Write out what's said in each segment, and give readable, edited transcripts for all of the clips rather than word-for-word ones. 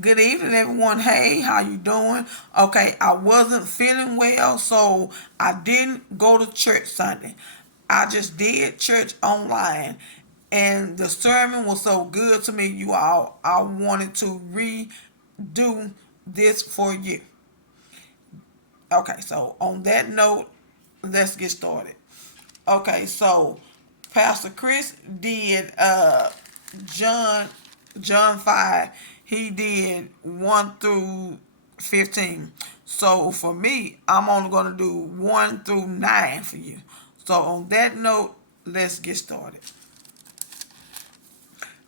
Good evening, everyone. Hey, how you doing? Okay, I wasn't feeling well, so I didn't go to church Sunday. I just did church online, and the sermon was so good to me, you all. I wanted to redo this for you. Okay, so on that note, let's get started. Okay, so Pastor Chris did John John 5. He did 1 through 15. So for me, I'm only going to do 1 through 9 for you. So on that note, let's get started.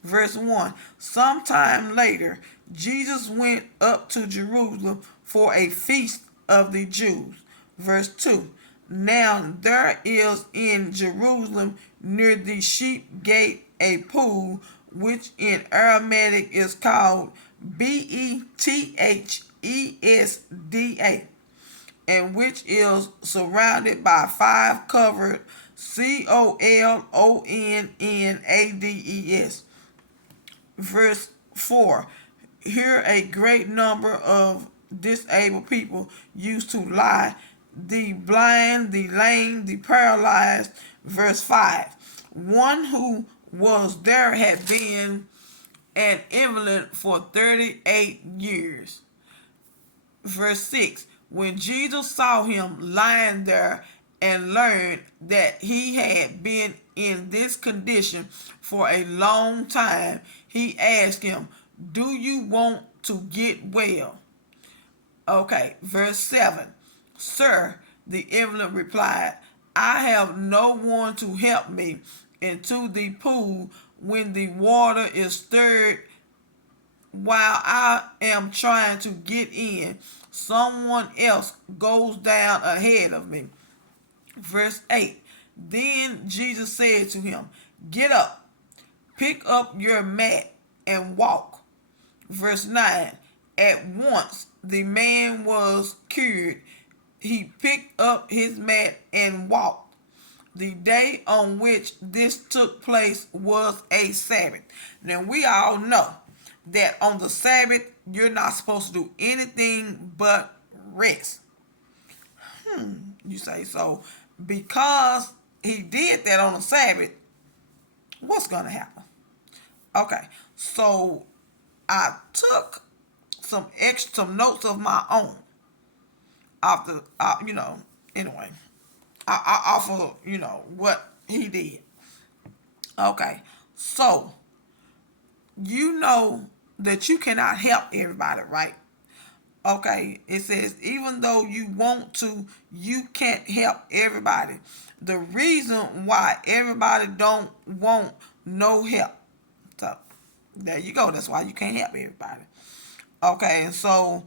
Verse 1. Sometime later, Jesus went up to Jerusalem for a feast of the Jews. Verse 2. Now there is in Jerusalem near the sheep gate a pool, which in Aramaic is called Bethesda, and which is surrounded by five covered Colonnades. Verse 4. Here a great number of disabled people used to lie, the blind, the lame, the paralyzed. Verse 5. One who was there had been an invalid for 38 years. Verse 6. When Jesus saw him lying there and learned that he had been in this condition for a long time, he asked him, "Do you want to get well?" Okay, verse 7. "Sir," the invalid replied, "I have no one to help me into the pool when the water is stirred. While I am trying to get in, someone else goes down ahead of me." Verse 8. Then Jesus said to him, "Get up, pick up your mat, and walk." Verse 9. At once the man was cured. He picked up his mat and walked. The day on which this took place was a Sabbath. Now we all know that on the Sabbath you're not supposed to do anything but rest. You say, so because he did that on the Sabbath, what's going to happen? Okay, so I took some notes of my own after anyway, I offer what he did. Okay, so you know that you cannot help everybody, right? Okay, it says even though you want to, you can't help everybody. The reason why everybody don't want no help. So there you go. That's why you can't help everybody. Okay, and so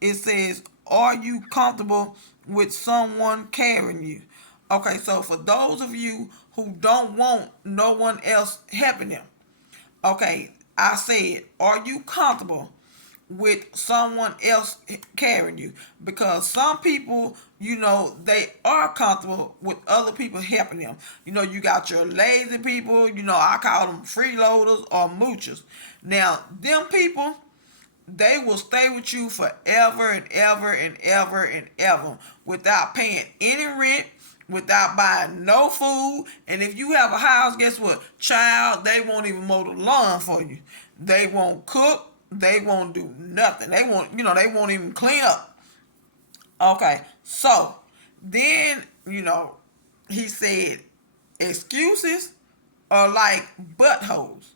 it says, are you comfortable with someone carrying you? Okay, so for those of you who don't want no one else helping them, okay, I said, are you comfortable with someone else carrying you? Because some people, they are comfortable with other people helping them. You got your lazy people, I call them freeloaders or moochers. Now, them people, they will stay with you forever and ever and ever and ever without paying any rent, without buying no food. And if you have a house, guess what? Child, they won't even mow the lawn for you. They won't cook. They won't do nothing. They won't even clean up. Okay, so then, he said, excuses are like buttholes,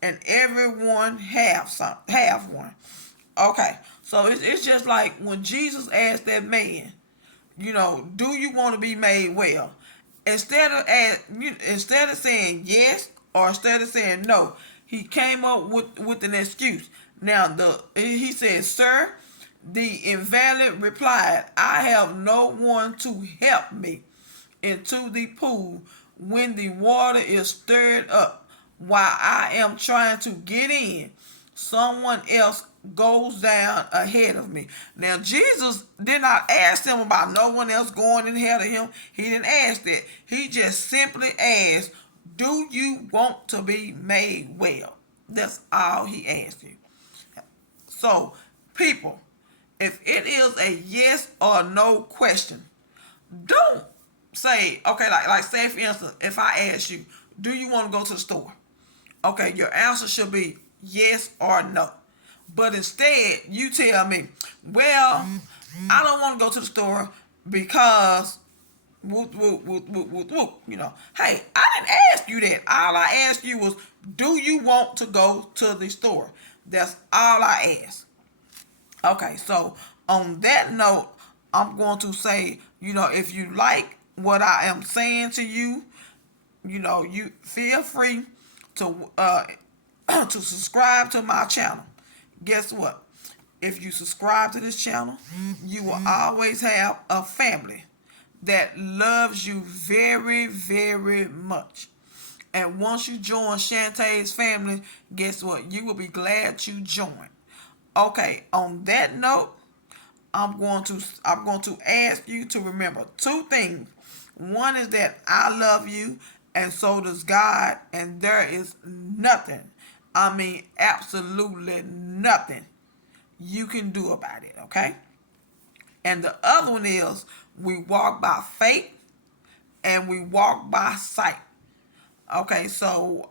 and everyone have one. Okay, so it's just like when Jesus asked that man, do you want to be made well? Instead of saying yes or instead of saying no, he came up with an excuse. Now he said, "Sir," the invalid replied, "I have no one to help me into the pool when the water is stirred up. While I am trying to get in, someone else goes down ahead of me." Now, Jesus did not ask him about no one else going in ahead of him. He didn't ask that. He just simply asked, "Do you want to be made well?" That's all he asked you. So, people, if it is a yes or no question, don't say, okay, like say for instance, if I ask you, do you want to go to the store? Okay, your answer should be yes or no. But instead, you tell me, well, I don't want to go to the store because whoop, whoop, whoop, whoop, whoop, whoop. Hey, I didn't ask you that. All I asked you was, do you want to go to the store? That's all I asked. Okay, so on that note, I'm going to say, if you like what I am saying to you, you feel free to to subscribe to my channel. Guess what? If you subscribe to this channel, you will always have a family that loves you very, very much. And once you join Shantae's family, guess what? You will be glad you joined. Okay, on that note, I'm going to ask you to remember two things. One is that I love you and so does God, and there is nothing, I mean absolutely nothing you can do about it, okay? And the other one is we walk by faith and we walk by sight. Okay, so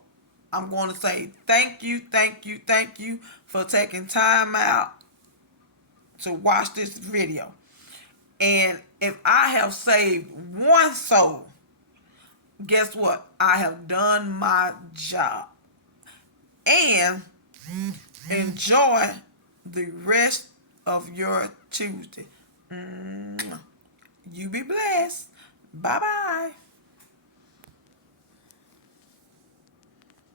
I'm going to say thank you, thank you, thank you for taking time out to watch this video. And if I have saved one soul, guess what? I have done my job. And enjoy the rest of your Tuesday. You be blessed. Bye bye.